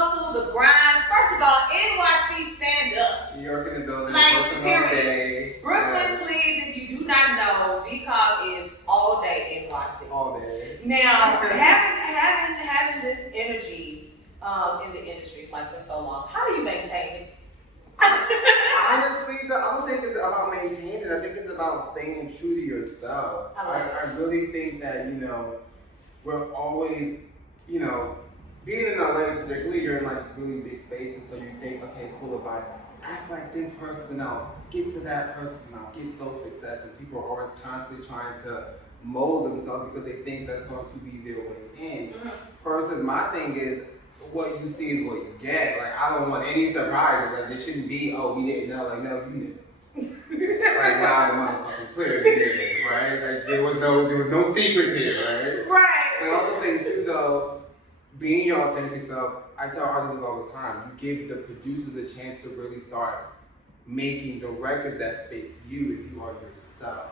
hustle, the grind. First of all, NYC stand up. New York in the building, like, Brooklyn all day. Brooklyn, please, if you do not know, D-Cobb is all day NYC. All day. Now, having this energy in the industry like for so long, how do you maintain it? Honestly, I don't think it's about maintaining it. I think it's about staying true to yourself. I really think that, we're always, being in LA particularly, you're in like really big spaces, so you think, okay, cool, if I act like this person, then I'll get to that person, and I'll get those successes. People are always constantly trying to mold themselves because they think that's going to be their way in. Mm-hmm. Versus my thing is, what you see is what you get. Like, I don't want any surprises. Like, it shouldn't be, oh, we didn't know. Like, no, you knew. Like, now I'm motherfucking clear, you did, right? Like, there was no secrets here, right? Right. And I also think too, though, being your authentic self, I tell artists all the time, you give the producers a chance to really start making the records that fit you if you are yourself.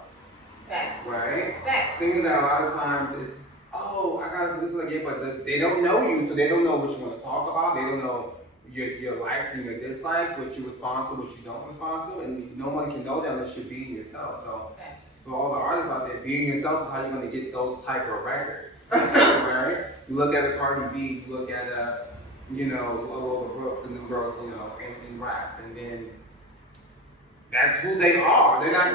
Facts. Right? Facts. Thinking that a lot of times it's, oh, I gotta do this again, but they don't know you, so they don't know what you want to talk about. They don't know your likes and your dislikes, what you respond to, what you don't respond to, and no one can know that unless you're being yourself. So, for all the artists out there, being yourself is how you're gonna get those type of records, right? You look at a Cardi B, you look at a, Lola Brooks, the new girls, in rap, and then that's who they are. They're not.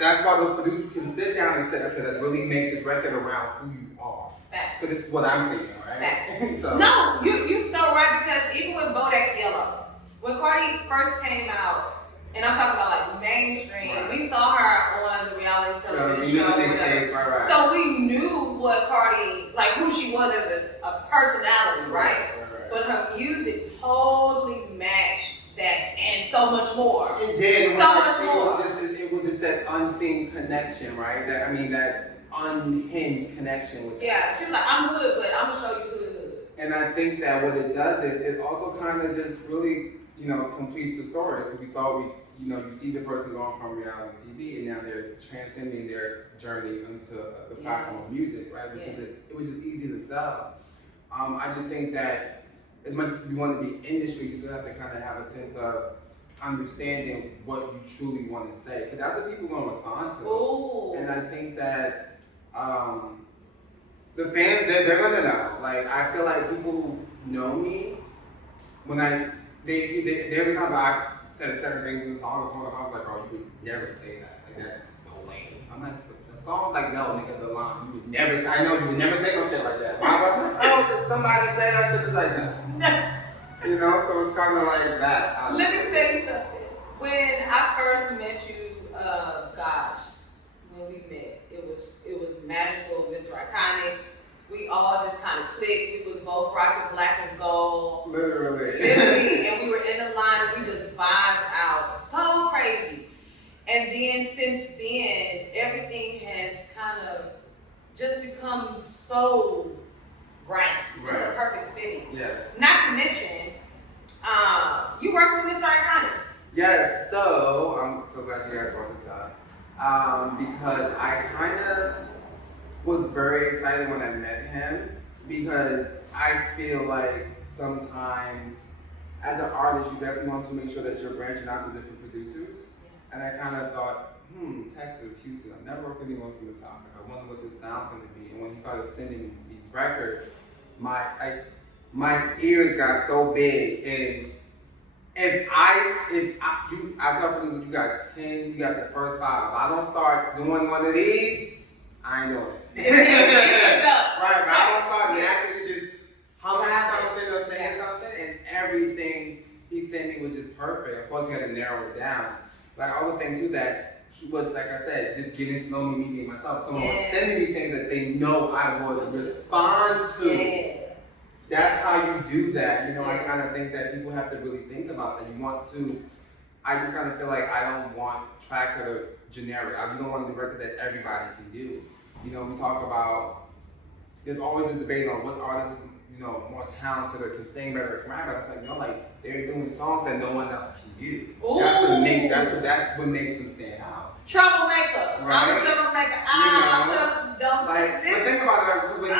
That's why those producers can sit down and say, okay, let's really make this record around who you are. Facts. So this is what I'm thinking, right? So. No, you so right, because even with Bodak Yellow, when Cardi first came out, and I'm talking about like mainstream, right. We saw her on the reality television show. Right. So we knew what Cardi, like who she was as a personality, right? But her music totally matched that and so much more. It did. So much more. It was just that unseen connection, right? That unhinged connection with yeah, she was like, I'm hood, but I'm gonna show you hood. And I think that what it does is it also kind of just really, completes the story. Because you see the person going from reality TV, and now they're transcending their journey into the platform of music, right? Which is it was just easy to sell. I just think that as much as you want to be industry, you still have to kind of have a sense of understanding what you truly want to say, because that's what people are going to respond to. Ooh. And I think that the fans, they're going to know. Like, I feel like people who know me, when every time I said certain things in the song, I was like, bro, you would never say that. Like, that's so lame. I'm like, the song, like, no, nigga, the line, you would never say, I know you would never say no shit like that. Why would I? Oh, did somebody say that shit? It's like that. So it's kind of like that. Let me tell you something. When I first met you, when we met, it was magical, Mr.Iconix. We all just kind of clicked. We was both rocking black and gold. Literally, and we were in the line and we just vibed out. So crazy. And then since then, everything has kind of just become so right. Just a perfect fit. Yes. Not to mention, you work with Mr.Iconix. Yes, so I'm so glad you guys brought this up. Because I kind of was very excited when I met him, because I feel like sometimes as an artist, you definitely want to make sure that you're branching out to different producers. Yeah. And I kind of thought, Texas, Houston, I've never worked with anyone from the South. I wonder what this sound's going to be. And when he started sending me these records, my ears got so big. And I tell producers, you got 10, you got the first 5. If I don't start doing one of these, I ain't doing it. Right, but I don't start naturally just humming something or saying something, and everything he sent me was just perfect. Of course, we had to narrow it down. Like, all the things too, that he was, like I said, just getting to know me being myself. Someone was sending me things that they know I would respond to. Yeah. That's how you do that. I kind of think that people have to really think about that. You want to, I just kind of feel like I don't want tracks that are generic. I don't want to do records that everybody can do. We talk about, there's always this debate on what artists is, more talented or can sing better or can rap better. It's like, no, like they're doing songs that no one else can do. Ooh. That's what makes them stand out. Troublemaker. Right? I'm a troublemaker. Don't like, this. But think about it, when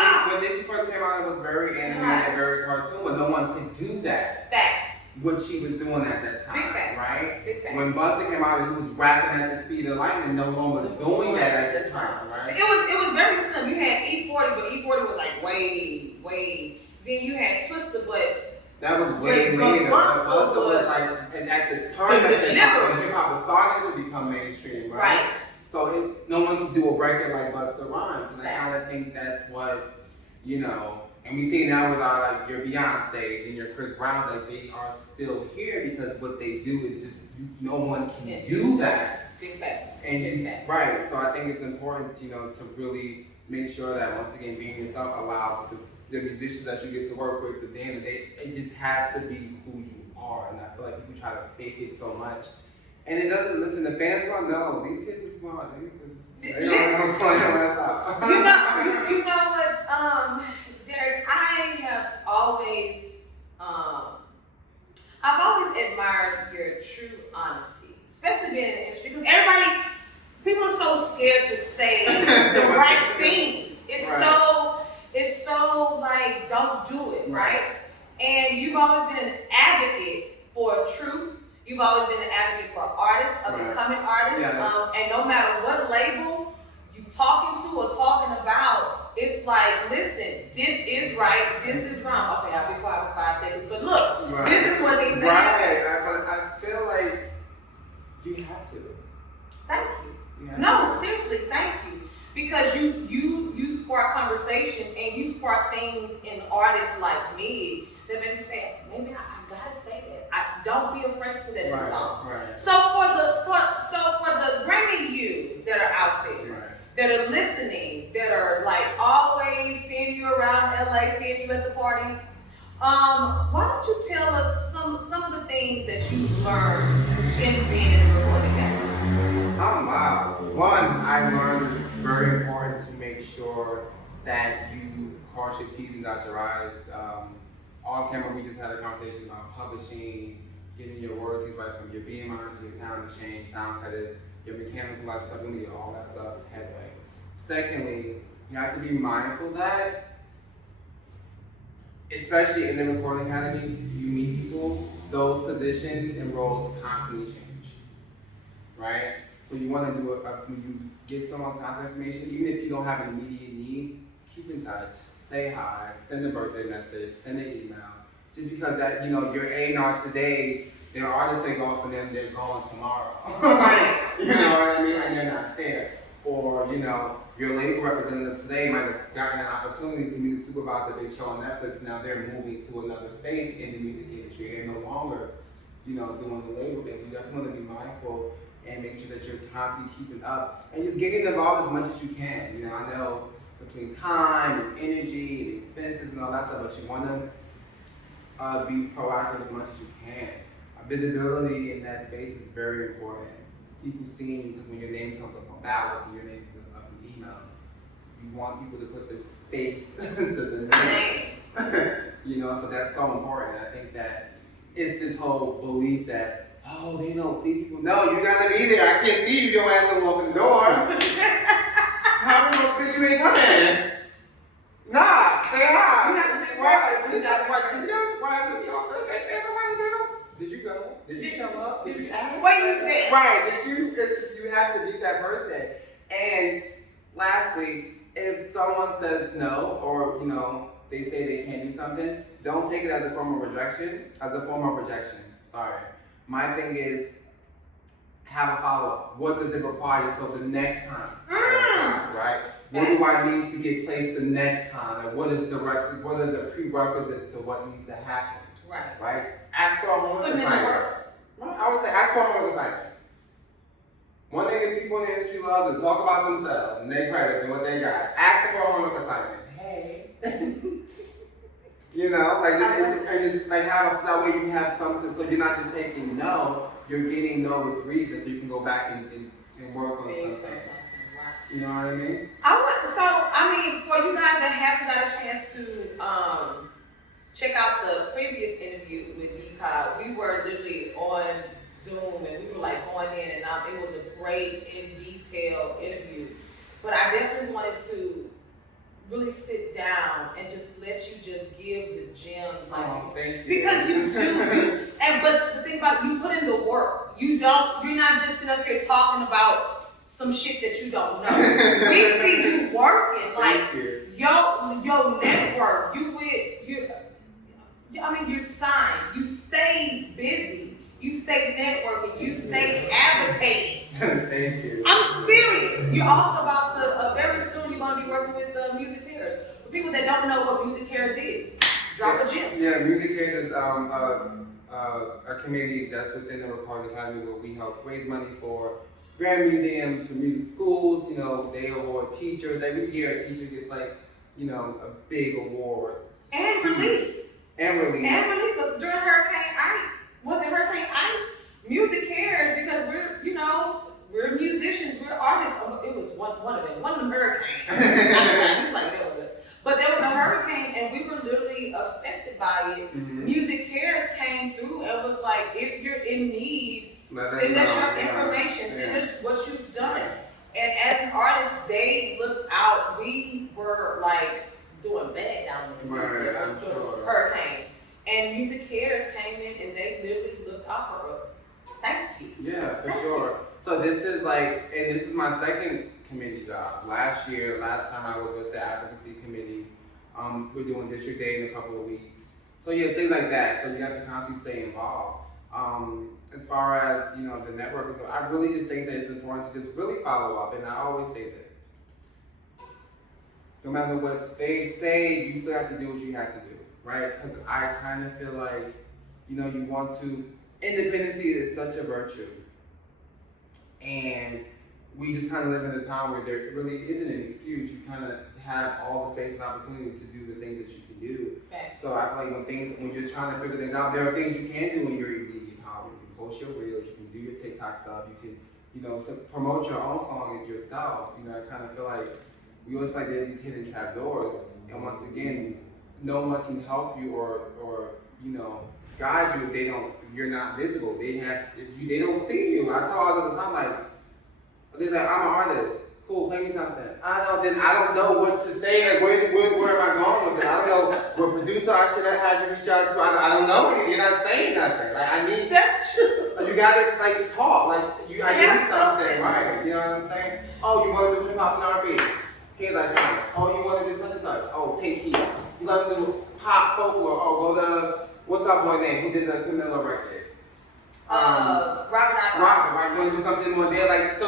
Nicki first came out, it was very animated, very cartoon, but no one could do that. Facts. What she was doing at that time, Big facts. right? Big facts. When Busta came out, he was rapping at the speed of light, and no one was doing that at the time, right? It was very similar. You had E40, but E40 was like way. Then you had Twister, but that was way later. Busta was like, and at the turn of hip hop was starting to become mainstream, right? So no one could do a record like Busta Rhymes, and I kind of think that's what, and we see now with our like your Beyonce's and your Chris Browns, like they are still here because what they do is just no one can do that. Big facts. Right. So I think it's important, to really make sure that once again being yourself allows the musicians that you get to work with, at the end of the day, it just has to be who you are. And I feel like people try to fake it so much. And it doesn't listen, the fans don't know. These kids are smart. They don't know what's going on. You know what, Derrick, I have always admired your true honesty, especially being in the industry, because people are so scared to say the right things. It's so like, don't do it, right? And you've always been an advocate for truth. You've always been an advocate for artists, becoming artists, and no matter what label you talking to or talking about, it's like, listen, this is right, this is wrong. Okay, I'll be quiet for 5 seconds, but look, this is what needs to happen. But I feel like you have to. Thank you. No, seriously, thank you. Because you spark conversations and you spark things in artists like me that make me say, maybe I gotta say that. Don't be afraid to put that in the song. So for the Grammy youths that are out there, that are listening, that are like always seeing you around LA, seeing you at the parties, why don't you tell us some of the things that you've learned since being in the recording category? Wow. One, I learned it's very important to make sure that you cross your T's and dot your I's. On camera, we just had a conversation about publishing, getting your royalties right from your BMI to your sound exchange, sound credits, your mechanical liability, all that stuff headway. Secondly, you have to be mindful that, especially in the recording academy, you meet people, those positions and roles constantly change, right? So you want to do it when you get someone's contact information, even if you don't have an immediate need, keep in touch, say hi, send a birthday message, send an email. Just because that, your A&R today, there are artists that go off and then they're gone tomorrow. You know what I mean? And they're not there. Or, your label representative today might have gotten an opportunity to meet a supervisor big show on Netflix. Now they're moving to another space in the music industry. They're no longer, doing the label thing. You definitely want to be mindful and make sure that you're constantly keeping up and just getting involved as much as you can. I know between time and energy and expenses and all that stuff, but you want to be proactive as much as you can. Visibility in that space is very important. People seeing you, because when your name comes up on ballots and your name comes up in emails, you want people to put the face to the name. So that's so important. I think that it's this whole belief that, oh, they don't see people. No, you gotta be there. I can't see you. Your ass will walk in the door. How are we gonna think you ain't coming? Nah, say hi. Did you go? Did you show up? Did you ask? What you think? Right. You have to be that person. And lastly, if someone says no, or they say they can't do something, don't take it as a form of rejection. Sorry. My thing is, have a follow-up. What does it require so the next time? Right? What do I need to get placed the next time? And what are the prerequisites to what needs to happen? Right? Ask for a homework assignment. I would say ask for a homework assignment. One thing that people in the industry love is talk about themselves and their credits and what they got. Ask for a homework assignment. Hey. Have that way you have something, so you're not just taking no, you're getting no with reason, so you can go back and work on something. You know what I mean? For you guys that haven't got a chance to check out the previous interview with D-Cobb. We were literally on Zoom and we were like going in and out. It was a great in detail interview. But I definitely wanted to really sit down and just let you just give the gems, like, thank you. because you do. But the thing about it, you put in the work. You're not just sitting up here talking about some shit that you don't know. We see you working, like your network. You're signed. You stay busy. You stay networking. You stay advocating. Thank you. I'm serious. You're also about to, very soon, you're going to be working with Music Cares. For people that don't know what Music Cares is, drop a gem. Yeah, Music Cares is a community that's within the Recording Academy where we help raise money for grand museums, for music schools. You know, they award teachers. Every year a teacher gets like, you know, a big award. And relief. Because during Hurricane Ike, was it Hurricane Ike? Music Cares, because we're musicians, we're artists. It was one of them hurricanes. But there was a hurricane and we were literally affected by it. Mm-hmm. Music Cares came through and was like, if you're in need, send us your information, send us what you've done. And as an artist, they looked out. We were like doing bad down in the hurricane. And Music Cares came in and they literally looked out for us. Thank you. Yeah, for sure. So this is my second committee job. Last time I was with the advocacy committee, we're doing district day in a couple of weeks. So yeah, things like that. So you have to constantly stay involved. As far as, you know, the network, I really just think that it's important to just really follow up. And I always say this. No matter what they say, you still have to do what you have to do, right? Because I kind of feel like, you know, you want to, independency is such a virtue. And we just kind of live in a time where there really isn't an excuse. You kind of have all the space and opportunity to do the things that you can do. Okay. So I feel like when you're trying to figure things out, there are things you can do in your immediate power. You can post your reels, you can do your TikTok stuff, you can, you know, promote your own song yourself. You know, I kind of feel like we always feel like there's these hidden trap doors. And once again, no one can help you or you know, guide you if you're not visible. They don't see you. I tell all the time, like, they're like, I'm an artist. Cool, play me something. I don't know what to say. Like, where am I going with it? I don't know what producer I should have you reach out to. I don't know. You're not saying nothing. Like, that's true. You gotta like talk. Like I need something, right? You know what I'm saying? Oh, you want to do hip hop and R&B? Here's like, oh, you want to do such and such? Oh, take heat. You like to do pop folklore? Oh, go to what's that boy name? Who did the Camilla record? Robert, right? You want to do something more there? Like, so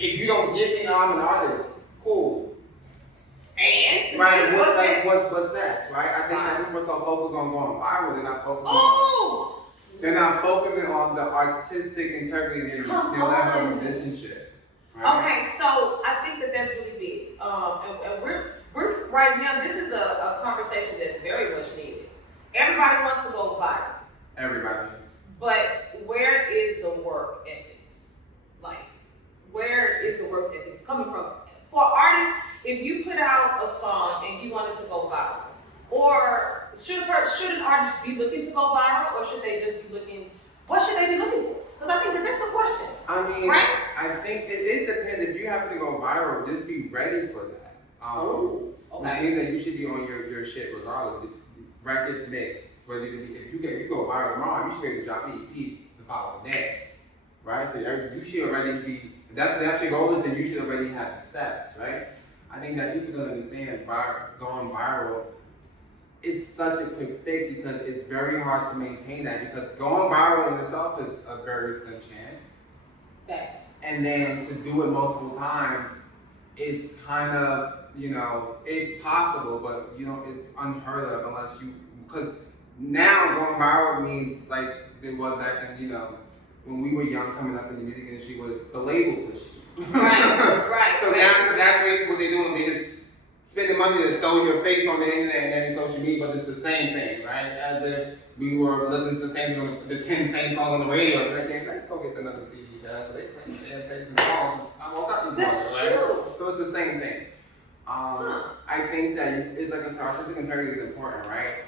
if you don't get me, I'm an artist. Cool. And right, what's next, right? I think that people are so focused on going viral, they're not focusing on the artistic integrity and their level of musicianship. Right? Okay, so I think that's really big. And we're right now, this is a conversation that's very much needed. Everybody wants to go viral. Everybody. But where is the work ethics? Like, where is the work ethics coming from? For artists, if you put out a song and you want it to go viral, or should an artist be looking to go viral, or should they just be looking, what should they be looking for? Because I think that's the question. I mean, right? I think it depends. If you happen to go viral, just be ready for that. Okay. Which means that you should be on your shit regardless. Records mixed. If you go viral tomorrow, you should be able to drop an EP the following day, right? So you should already be, if that's your goal, then you should already have the steps, right? I think that people don't understand going viral, it's such a quick fix because it's very hard to maintain that because going viral in itself is a very slim chance. Thanks. And then to do it multiple times, it's kind of, you know, it's possible, but you know, it's unheard of unless because now going viral means like it was back in, you know, when we were young coming up in the music industry was the label pushing. Right. So now that's basically what they're doing. They just spend the money to throw your face on the internet and every social media, but it's the same thing, right? As if we were listening to the 10 same songs on the radio. Like, let's go get another CD, child. They play 10 same songs. I woke up this morning, right? So it's the same thing. I think that it's like artistic integrity is important, right?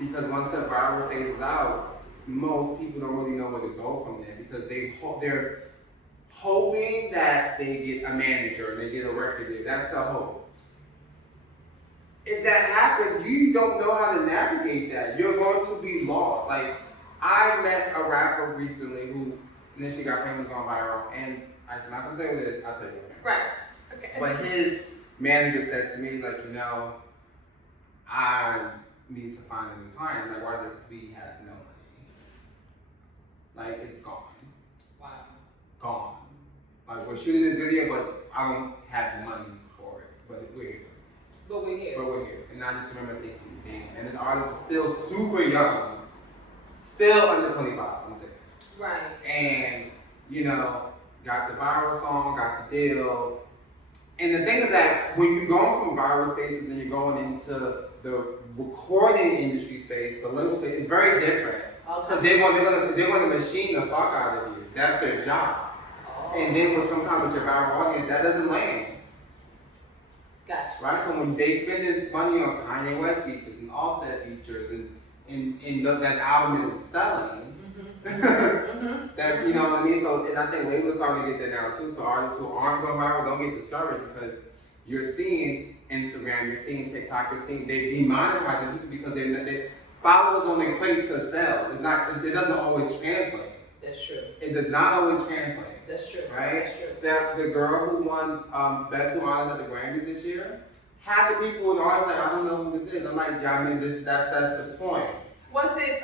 because once the viral phases out, most people don't really know where to go from there because they're hoping that they get a manager, they get a record deal. That's the hope. If that happens, you don't know how to navigate that. You're going to be lost. Like, I met a rapper recently who, and then she got famous on viral, and I'm not gonna say what it is, I'll tell you what. Right. Okay. But his manager said to me, like, I need to find a new client. Like, why? Because we have no money. Like, it's gone. Wow. Gone. Like, we're shooting this video, but I don't have the money for it. But we're here. But we're here. And I just remember thinking, damn. And this artist is still super young. Still under 25, I'm saying. Right. And, got the viral song, got the deal. And the thing is that when you're going from viral spaces and you're going into the recording industry space, the label space, it's very different. Because they're going to machine the fuck out of you. That's their job. Oh. And then sometimes with your viral audience, that doesn't land. Gotcha. Right? So when they spend money on Kanye West features and Offset features and that album is selling, that, you know what I mean? So, and I think labels starting to get that now too. So artists who aren't going viral don't get discouraged because you're seeing Instagram, you're seeing TikTok, you're seeing they demonetizing people because they followers don't equate to sales. It doesn't always translate. That's true. It does not always translate. That's true. Right? That's true. The girl who won Best New Artist at the Grammys this year, half the people in the audience like, I don't know who this is. I'm like, yeah, I mean, that's the point. Was it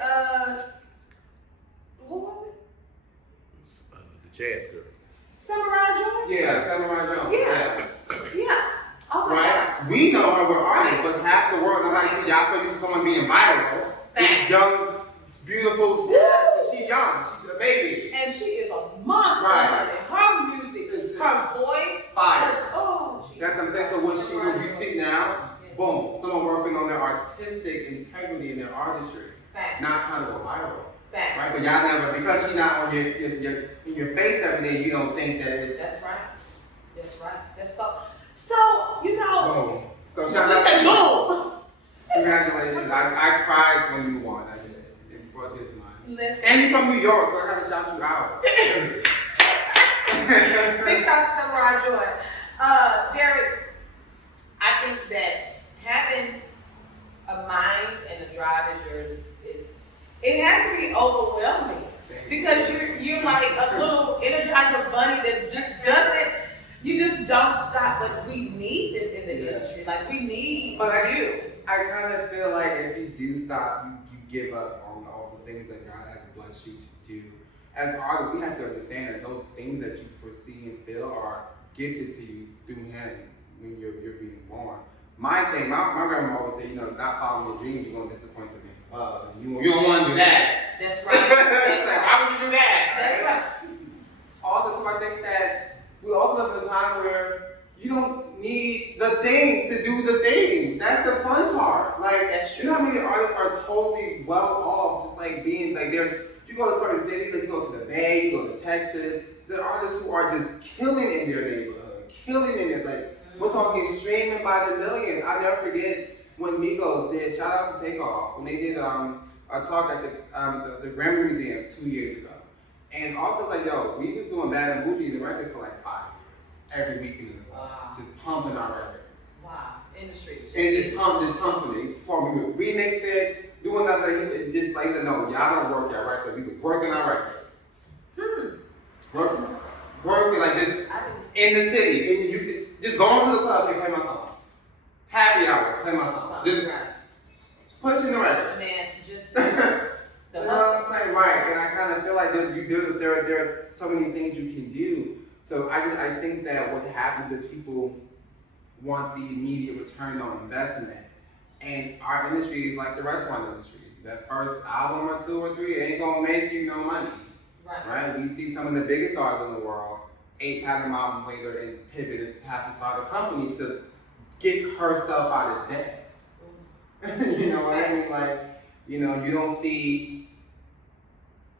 who was it? The jazz girl. Samurai Joy? Yeah, Samurai Joy. Yeah. Oh, right? God. We know her, we're artists, but half the world, I'm like, y'all so used to someone being viral. This young, beautiful, she's young, she's a baby. And she is a monster. Right. Her music, her voice, fire. That's what I'm saying. So what you see now, boom, someone working on their artistic integrity in their artistry. Fact. Not trying to go viral. Fact. Right? But y'all never, because she's not on your face every day, you don't think that it's... That's right. That's so, Boom. So shout out to you. Congratulations. I cried when you won. I did. It brought tears to mind. Listen. And you're from New York, so I gotta shout you out. Big shout to Samurai Joy. Derrick, I think that having a mind and a drive as yours it has to be overwhelming because you're like a little energizer bunny that just doesn't. You just don't stop, but we need this in the industry. Like, we need you. I kind of feel like if you do stop, you give up on all the things that God has blessed you to do. As artists, we have to understand that those things that you foresee and feel are gifted to you through Him when you're being born. My thing, my grandma always said, not following your dreams, you're going to disappoint the man above. And you don't want to do that. That's right. Like, why would you do that? That's right. Also, too, I think that we also live in a time where you don't need the things to do the things. That's the fun part. Like, that's true. You know how many artists are totally well off, just like being like you go to certain cities, like you go to the Bay, you go to Texas. There are artists who are just killing in their neighborhood, killing in it. Like, we're talking streaming by the million. I'll never forget when Migos did, shout out to Takeoff, when they did a talk at the Grammy Museum 2 years ago. And also like, we was doing Bad and Bougie, the records for like 5 years. Every weekend in the clubs, just pumping our records. Wow, industry. And just pumping it. Before we would remix it, do another hit, just like, no, y'all don't work your records. We was working our records. Working like this in the city. And you just go into the club and play my song. Happy hour, play my song. Just pushing the record. And then just you know what I'm saying? Right. And I kind of feel like there are so many things you can do. So I think that what happens is people want the immediate return on investment. And our industry is like the restaurant industry. That first album or 2 or 3 ain't gonna make you no money. Right? We see some of the biggest artists in the world, 8 platinum albums later, and pivot and have to start a company to get herself out of debt. You know what I mean? Like, you don't see.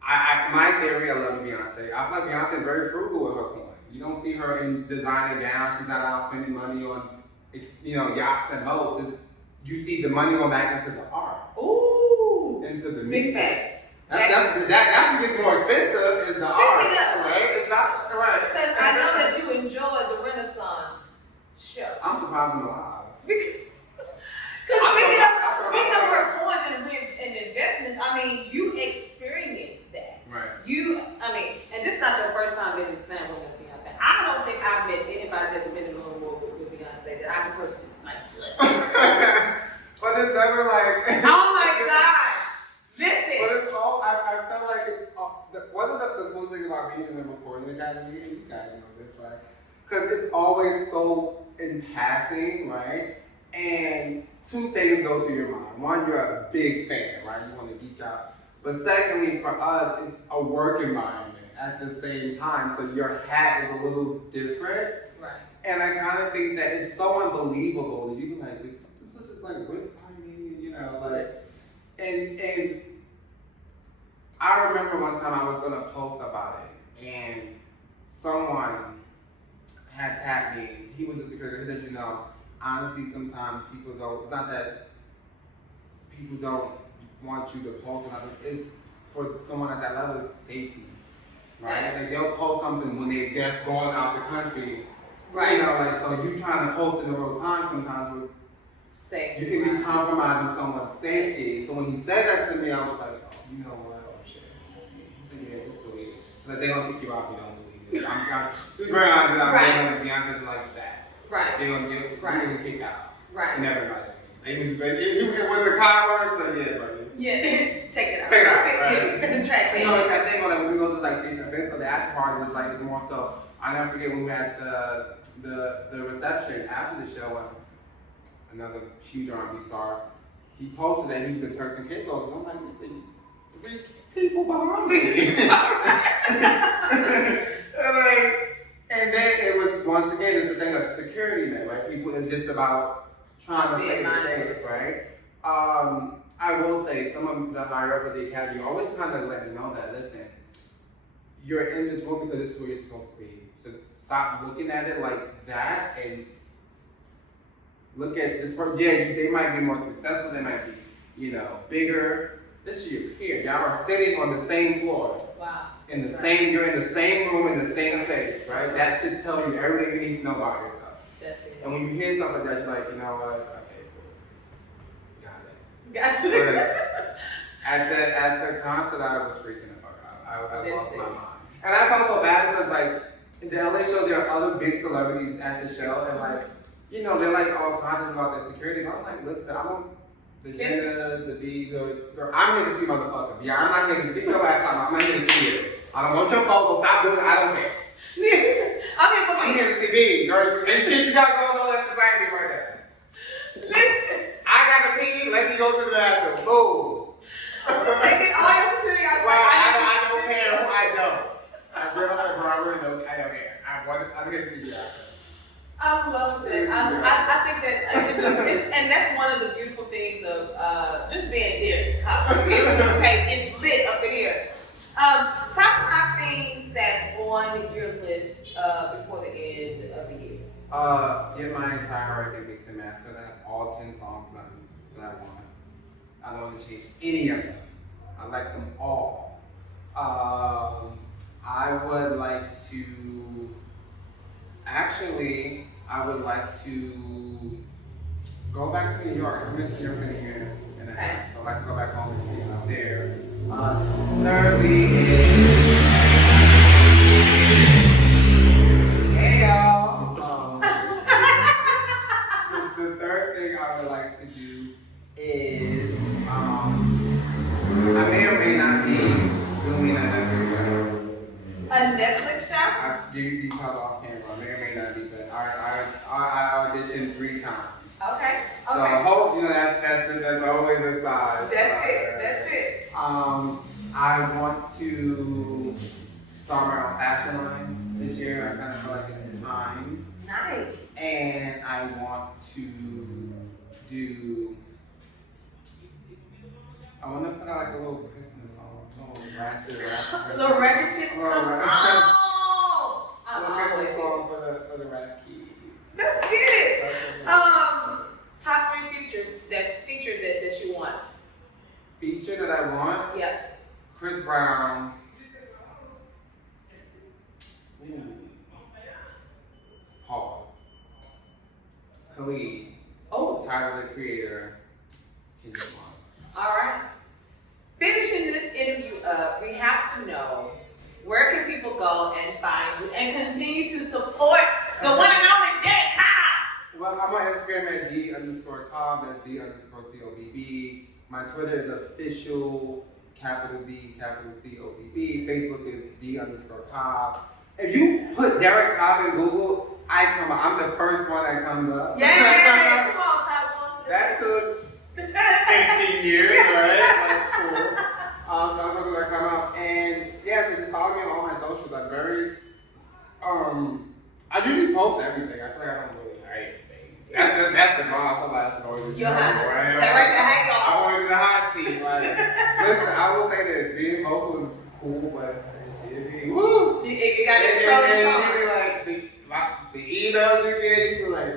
My theory, I love Beyonce. I feel like Beyonce is very frugal with her coin. You don't see her in designer gowns. She's not out spending money on, yachts and boats. You see the money going back into the art. Ooh. into the big facts. That's what gets more expensive is the art, right? It's not right. Because I know that you enjoy the Renaissance show. I'm surprised I'm alive. Because speaking of her coins and investments, I mean, you experienced that. Right. And this is not your first time being in the same room as Beyonce. I don't think I've met anybody that's been in the room with Beyonce that I can personally touch. But it's never like. Oh my gosh! Listen. But it's all. I felt like it's all. One of the cool thing about being in the recording academy, and you guys know this, right? Because it's always so in passing, right? And two things go through your mind. One, you're a big fan, right? You want to geek out. But secondly, for us, it's a work environment at the same time. So your hat is a little different. Right. And I kind of think that it's so unbelievable that you can like, it's just like whispering, you know, like, and I remember one time I was gonna post about it, and someone had tagged me. He was a security, because you know, honestly, sometimes people don't. It's not that people don't want you to post or nothing. It's for someone at that level, it's safety, right? Yes. Like they'll post something when they're going out the country. Right. You know, like, so you trying to post in the real time sometimes with Safety. you can be compromising someone's safety. So when he said that to me, I was like, oh, you know what? Oh shit. He said, yeah, just believe it. Like they don't kick you out if you don't believe it. I'm just very honest. I'm going to be honest like that. Right. They're gonna get kicked out. Right. And everybody. It was a coward, so yeah, buddy. Yeah. Take it out. Take it out. Right. Trash You know, it's that thing when we go to like the events or the after parties, it's like it's more so. I never forget when we had the reception after the show. Another huge R&B star. He posted that he was in Turks and Caicos, and I'm like, there's people behind me. And then it was once again it's the thing of security net, right? People, it's just about trying to play it safe, right? I will say some of the higher ups of the academy always kind of let me know that listen, you're in this room because this is where you're supposed to be. So stop looking at it like that and look at this person. Yeah, they might be more successful, they might be, you know, bigger. This is your peer. Y'all are sitting on the same floor. Wow. In the same, you're in the same room, in the same place, right? That should tell you everything you need to know about yourself. That's it. And when you hear stuff like that, you're like, you know what? Okay, cool. Got it. At the concert, I was freaking the fuck out. I lost my mind. And I felt so bad because, like, in the LA show, there are other big celebrities at the show, and, like, you know, they're, like, all conscious about their security. And I'm like, listen, I don't. The Jennas, the Beagles, girl, I'm here to see motherfucker. Yeah, I'm not here to get your ass out. I'm not here to see it. I don't want your photo. Stop doing it. I don't care. I'm here to see B, girl. And shit you got going on, that's beside me right there. Listen. I gotta pee. Let me go to the bathroom. Boom. Taking all your security out. Right. I don't care who I don't. I really don't. I don't care. I'm here to see you guys. I love it. I think that and that's one of the beautiful things of just being Derrick Cobb. Okay, it's lit up in here. Top 5 things that's on your list before the end of the year. Get my entire Hurricane mix and master. That all 10 songs that I want. I don't want to change any of them. I like them all. I would like to. Actually, I would like to go back to New York. I've been to New York in a year and a half, so I'd like to go back home and get out there. Thirdly is... Hey y'all! The third thing I would like to do is, I may or may not be doing a Netflix show. A Netflix show? I'll give you details off camera. I may or may not be, but I auditioned 3 times. Okay. So I hope, you know, that's always a side. That's it. I want to start my own fashion line this year. I kind of feel like it's time. Nice. And I want to put out like a little Christmas song, a little ratchet. Little ratchet. Oh! A little Christmas song for the rap kids. That's it. Top 3 features that you want. feature that I want. Yeah. Chris Brown. Ooh. Pause. Khalid. Oh. Tyler the Creator. Kendrick Lamar. All right. Finishing this interview up, we have to know where can people go and find you and continue to support the one and only Derrick Cobb. Well, I'm on Instagram at D_Cobb. That's D_COBB. My Twitter is official, capital D, capital COBB. Facebook is D_Cobb. If you put Derrick Cobb in Google, I come up. I'm the first one that comes up. Yeah, come on, type 1. That took 15 years, right? Like, cool. So I'm gonna come up and yeah, just follow me on all my socials. I'm very, I usually post everything. I feel like I don't really hide anything. That's the boss. Somebody's always you're hot. right? That right there, hang on. I'm always in the hot seat. Like, listen, I will say this: being vocal is cool, but shit, woo! You got it. And you be like the emails you get, you be like,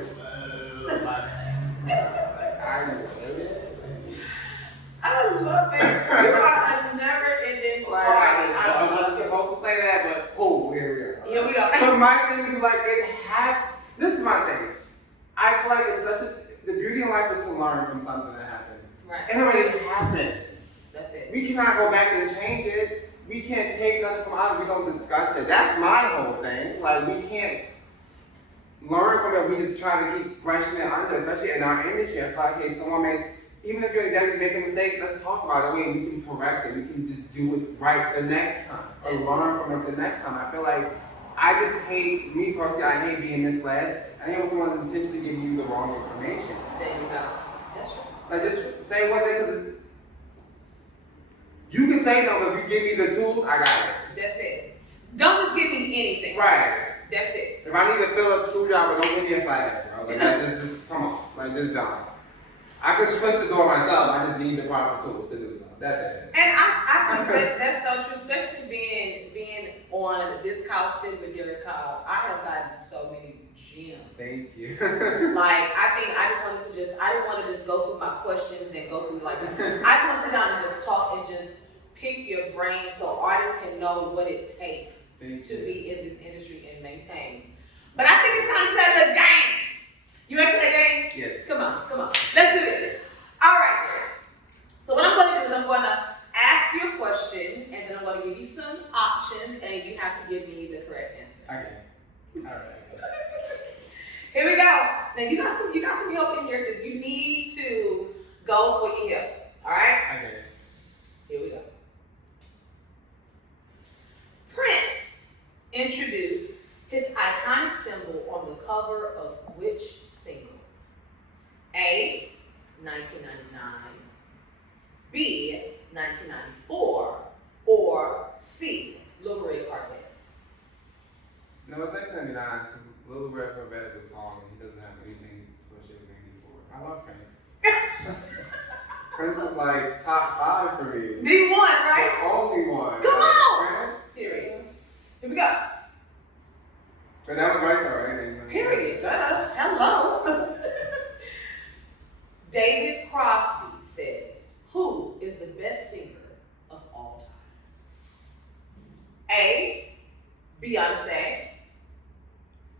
I love it. You are a never-ending party. I wasn't supposed to say that, but cool, here we go. Here we go. But my thing is like, this is my thing. I feel like it's the beauty in life is to learn from something that happened. Right. It already happened. That's it. We cannot go back and change it. We can't take nothing from out. We don't discuss it. That's my whole thing. Like, we can't learn from it. We just try to keep brushing it under, especially in our industry. I feel like, hey, someone even if you're exactly making a mistake, let's talk about it. We can correct it. We can just do it right the next time, or learn from it the next time. I feel like I just hate, me personally, I hate being misled. I hate when someone's intentionally giving you the wrong information. There you go. That's right. Like, just say what they, because you can say no, but if you give me the tools, I got it. That's it. Don't just give me anything. Right. That's it. If I need a Phillips screwdriver, don't give me a flathead, bro. Like, that's just, come on. Like, just don't. I could just push the door myself. I just need the proper tools to do so. That's it. And I think that's so true, especially being on this couch sitting with Derrick Cobb. I have gotten so many gems. Thank you. Like, I think I didn't want to just go through my questions and go through, like, I just want to sit down and just talk and just pick your brain so artists can know what it takes to be in this industry and maintain. But I think it's time to play the game. You ready to play the game? Yes. Come on. Let's do this. All right. So what I'm going to do is I'm going to ask you a question, and then I'm going to give you some options, and you have to give me the correct answer. Okay. All right. Here we go. Now you got some help in here, so you need to go for your help. All right? Okay. Here we go. Prince introduced his iconic symbol on the cover of which single? A, 1999, B, 1994, or C, Little Red Carpet? No, it's 1999 because Little Red Corvette is a song and he doesn't have anything associated with 94. I love Prince. Prince is like top 5 for me. The one, right? The only one. Come on! Prince. Period. Here we go. But that was right though, right? Period. Hello. David Crosby says, who is the best singer of all time? A, Beyonce,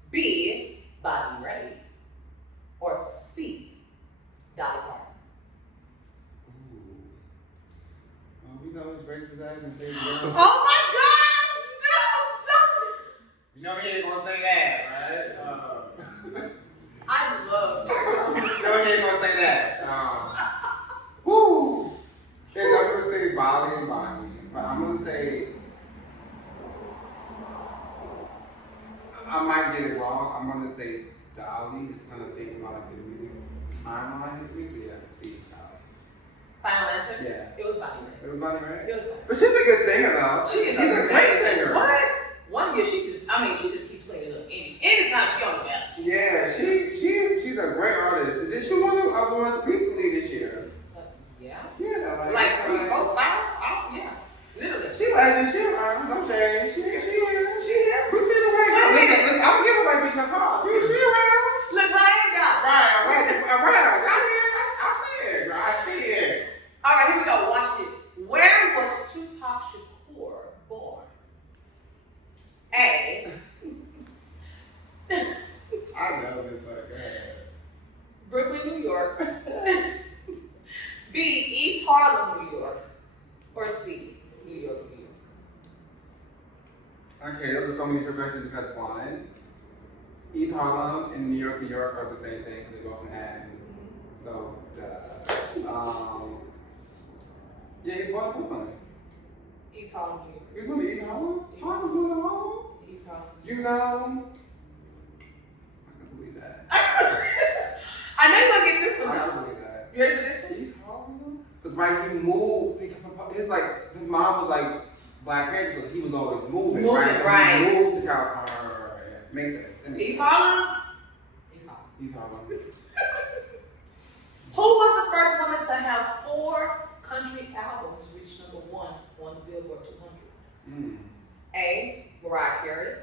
B, Bonnie Raitt, or C, Dolly Parton? Ooh. Well, we know his racist ass and say Oh my gosh! No, don't! You know he ain't gonna say that, right? I love that. No, he ain't gonna say that. Woo! And I'm gonna say Molly and Bonnie, but I'm gonna say I might get it wrong. I'm gonna say Dolly, just kind of thinking about like the music timeline history. So yeah, see Dolly. Final answer? Yeah. It was Bonnie Raitt. It was Bonnie, right? It was Bonnie. But she's a good singer though. She's a great singer. What? 1 year she just keeps playing up anytime she on the best. Yeah, she's a great artist. Did she win an award recently this year? Yeah. Yeah, like 3, 4, 5. Yeah. Literally. She legend. She around. No shame. She here. here. We see the white girl. Listen, I'm gonna give a white bitch a call. She around. Look how I got. Right. I see it, girl. I see it. All right, here we go. Watch Tupac Shakur born? A. I know this one. Go ahead. Brooklyn, New York. B. East Harlem, New York. Or C. New York, New York. Okay, those are so many different questions because one, East Harlem and New York, are the same thing because they both in Manhattan. So, yeah, he's born in Brooklyn. East Harlem, New York. He's born in East Harlem? Harlem's born in Harlem? East Harlem. You know, I can believe that. I know you're gonna get this one. I can believe that. You ready for this one? East Harlem? Because right, he moved. His mom was like Black man, so he was always moving. Right. He moved to California. Makes sense. East Harlem? East Harlem. Who was the first woman to have 4 country albums reach number 1 on the Billboard 200? A. Mariah Carey.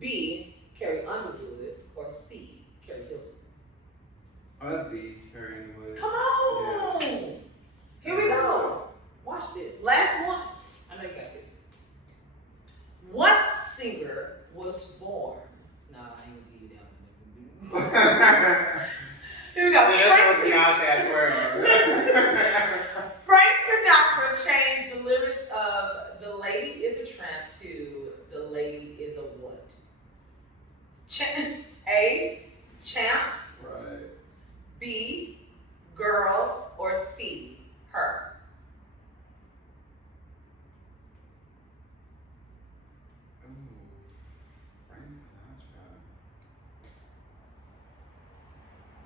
B. Carrie Underwood. Or C. Carrie Hilson. Oh, that's B. Carrie Underwood. Come on! Yeah. Here we go. Watch this. Last one. I know you got this. What singer was born? Nah, I ain't gonna give you that one. Here we go. I swear. Frank Sinatra changed the lyrics of "The Lady Is a Tramp" to "The Lady Is a What?" A. Champ. Right. B. Girl. Or C. Her.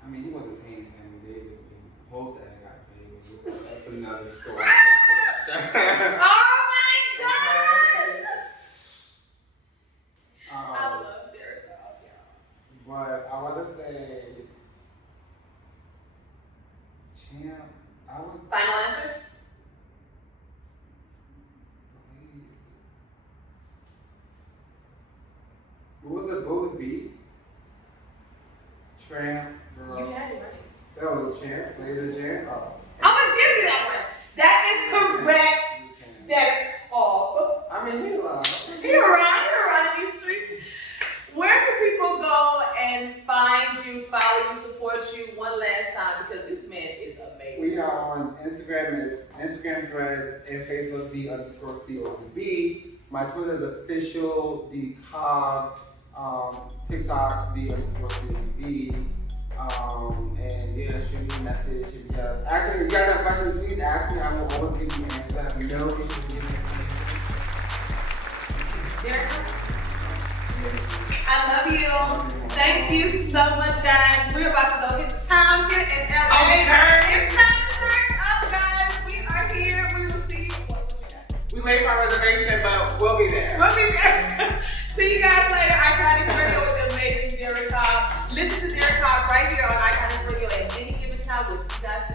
I mean, he wasn't paying Sammy Davis when he was supposed to have got paid. That's another story. Oh my God! I love Derrick Cobb, y'all. But I want to say, Champ. I would. Final answer? What was B? Tramp. Girl. You had it right. That was Champ. Laser Champ. Oh. I'm gonna give you that one. That is correct. Derrick Cobb. I mean, he lied. You're around in these streets. Where can people go and find you, follow you, support you one last time? Because this man is amazing. We are on Instagram, Threads, and Facebook, _COB. My Twitter is official, the Cobb, TikTok, the_COB. And yeah, shoot me a message if you have. Actually, if you guys have questions, please ask me. I will always give you an answer. I have no issue with giving you an answer. I love you. Thank you so much, guys. We're about to go hit the time here in LA. It's time to turn up, guys. We are here. We will see you. We made our reservation, but we'll be there. See you guys later. Iconix Radio with the amazing Derrick Cobb. Listen to Derrick Cobb right here on Iconix Radio at any given time. We'll see you guys soon.